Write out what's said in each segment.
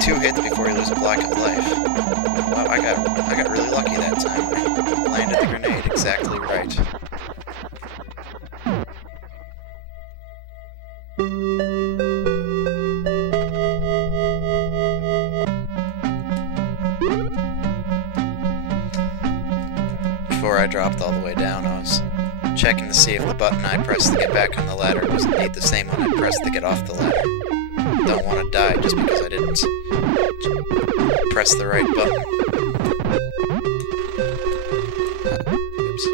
2 hits before you lose a block of life. Wow, I got really lucky that time. Landed the grenade exactly right. Before I dropped all the way down, I was checking to see if the button I pressed to get back on the ladder was indeed the same one I pressed to get off the ladder. Don't want to die just because I didn't press the right button. Oops.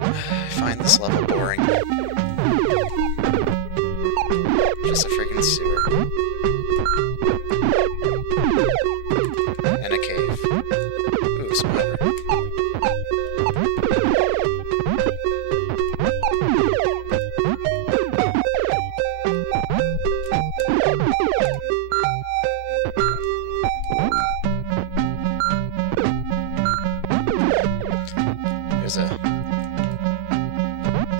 I find this level boring. Just a freaking sewer. And a cave. Ooh, spider. There's a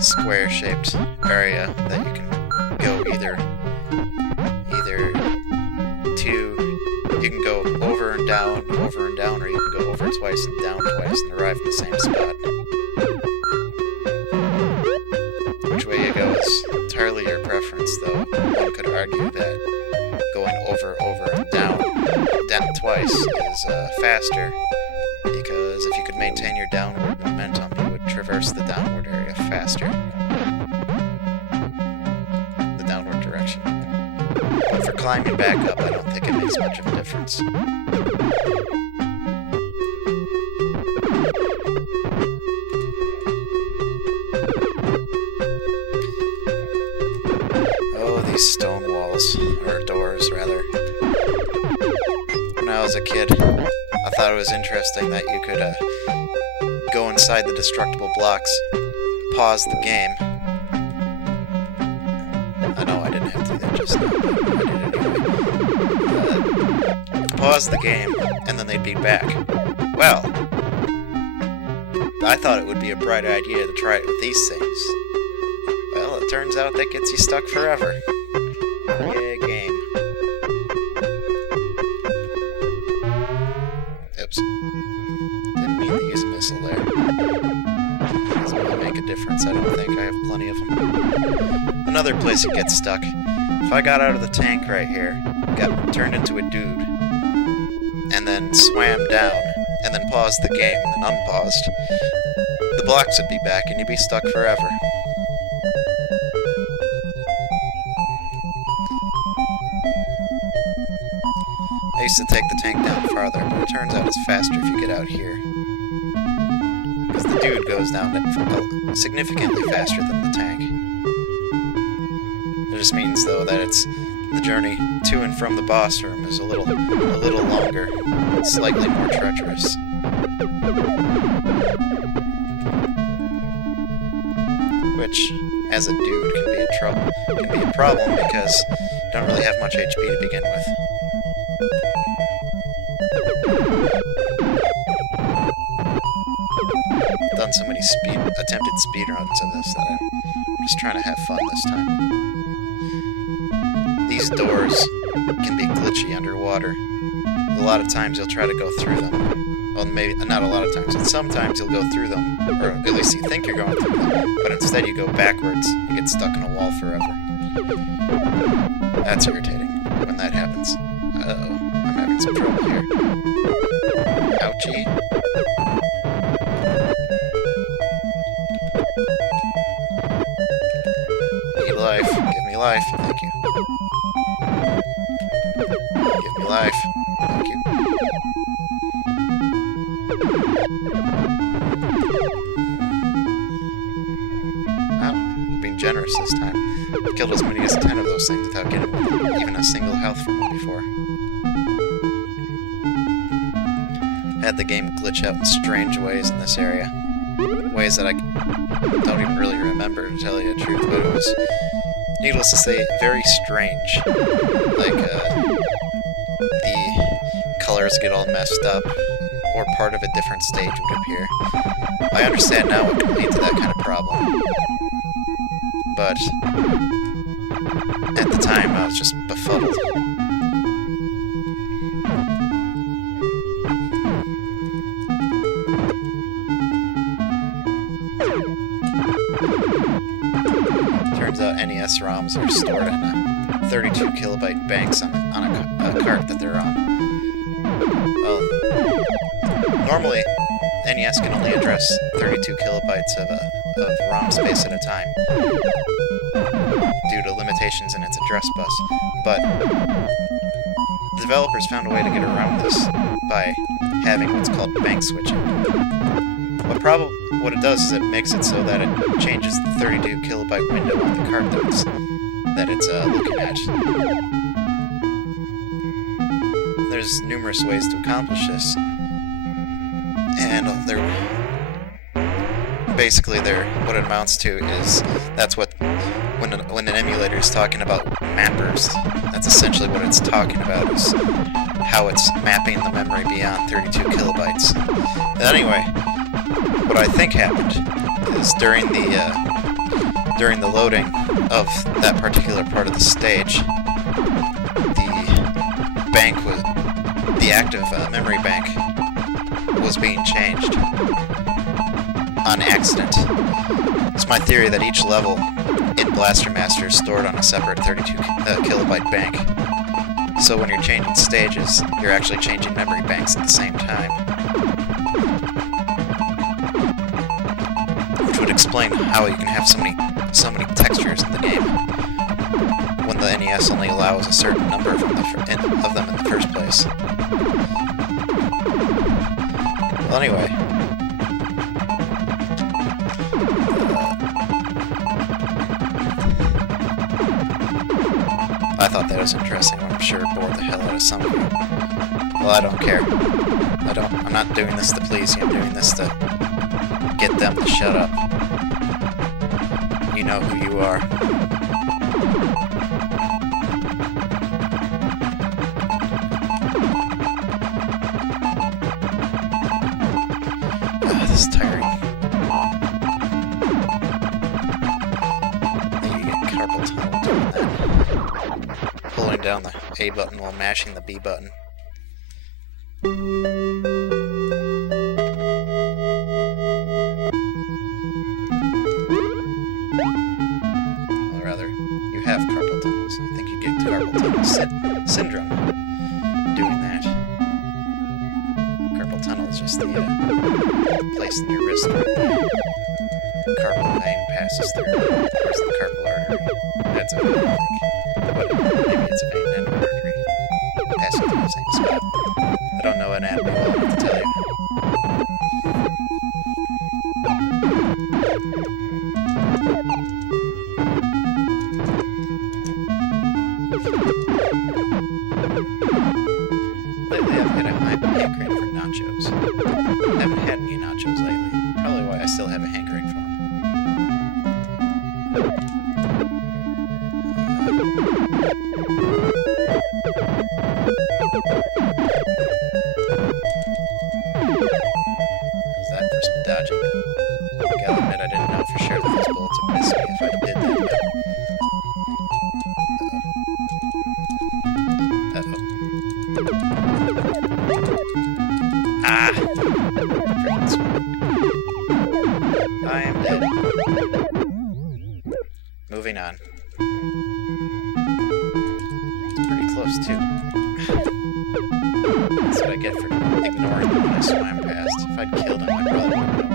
square-shaped area that you can go either to, you can go over and down, or you can go over twice and down twice and arrive in the same spot. Which way you go is entirely your preference, though. One could argue that going over, and down twice is faster, because if you could maintain your downward momentum, you would traverse the downward area faster. The downward direction. But for climbing back up, I don't think it makes much of a difference. Oh, these stone walls, or doors, rather. When I was a kid, I thought it was interesting that you could go inside the destructible blocks, pause the game. I know I didn't have to do that just now, but I did anyway. Pause the game, and then they'd be back. Well, I thought it would be a bright idea to try it with these things. Well, it turns out that gets you stuck forever. Yeah, game. Oops. Didn't mean to use a missile there. Doesn't really make a difference, I don't think. I have plenty of them. Another place it gets stuck. If I got out of the tank right here, got turned into a dude, and then swam down, and then paused the game, and then unpaused, the blocks would be back, and you'd be stuck forever. I used to take the tank down farther, but it turns out it's faster if you get out here. Because the dude goes down significantly faster than the tank. It just means, though, that the journey to and from the boss room is a little longer, slightly more treacherous. Which, as a dude, can be a problem because you don't really have much HP to begin with. I've done so many attempted speedruns of this that I'm just trying to have fun this time. These doors can be glitchy underwater. A lot of times you'll try to go through them. Well, maybe not a lot of times, but sometimes you'll go through them, or at least you think you're going through them, but instead you go backwards and get stuck in a wall forever. That's irritating when that happens. Uh-oh, I'm having some trouble here. Ouchie. Need life. Give me life. Thank you. Give me life. Thank you. Wow, I'm being generous this time. I've killed as many as 10 of those things without getting even a single health from them before. Had the game glitch out in strange ways in this area. ways that I don't even really remember, to tell you the truth, but it was, needless to say, very strange. Like, the colors get all messed up, or part of a different stage would appear. I understand now what can lead to that kind of problem, but at the time I was just befuddled. Turns out NES ROMs are stored in 32 kilobyte banks on a cart that they're on. Well, normally NES can only address 32 kilobytes of ROM space at a time due to limitations in its address bus, but the developers found a way to get around this by having what's called bank switching. What it does is it makes it so that it changes the 32 kilobyte window on the cart that it's looking at. There's numerous ways to accomplish this, and what it amounts to is that's what when an emulator is talking about mappers, that's essentially what it's talking about, is how it's mapping the memory beyond 32 kilobytes. But anyway, what I think happened is during the loading of that particular part of the stage, the active memory bank was being changed on accident. It's my theory that each level in Blaster Master is stored on a separate 32 kilobyte bank. So when you're changing stages, you're actually changing memory banks at the same time. Which would explain how you can have so many textures in the game when the NES only allows a certain number of them in the first place. Well, anyway, I thought that was interesting. I'm sure it bored the hell out of some of you. Well, I don't care. I'm not doing this to please you. I'm doing this to get them to shut up. You know who you are. This is tiring. You get carpal tunnel doing that. Pulling down the A button while mashing the B button. Or rather, you have carpal tunnel, so I think you get carpal tunnel syndrome doing that. Carpal tunnel is just the place in your wrist where the carpal vein passes through. Where's the carpal artery? That's a vein, I think. But maybe it's a vein and an artery passing through the same spot. I don't know anatomy well enough to tell you. Lately I've had a hankering for nachos. I haven't had any nachos lately. Probably why I still have a hankering for them. How's that for some dodging? I gotta admit I didn't know for sure that those bullets would miss me if I did that. Ah! Freaking sweet. I am dead. Moving on. It's pretty close, too. That's what I get for ignoring him when I swam past. If I'd killed him, I probably wouldn't have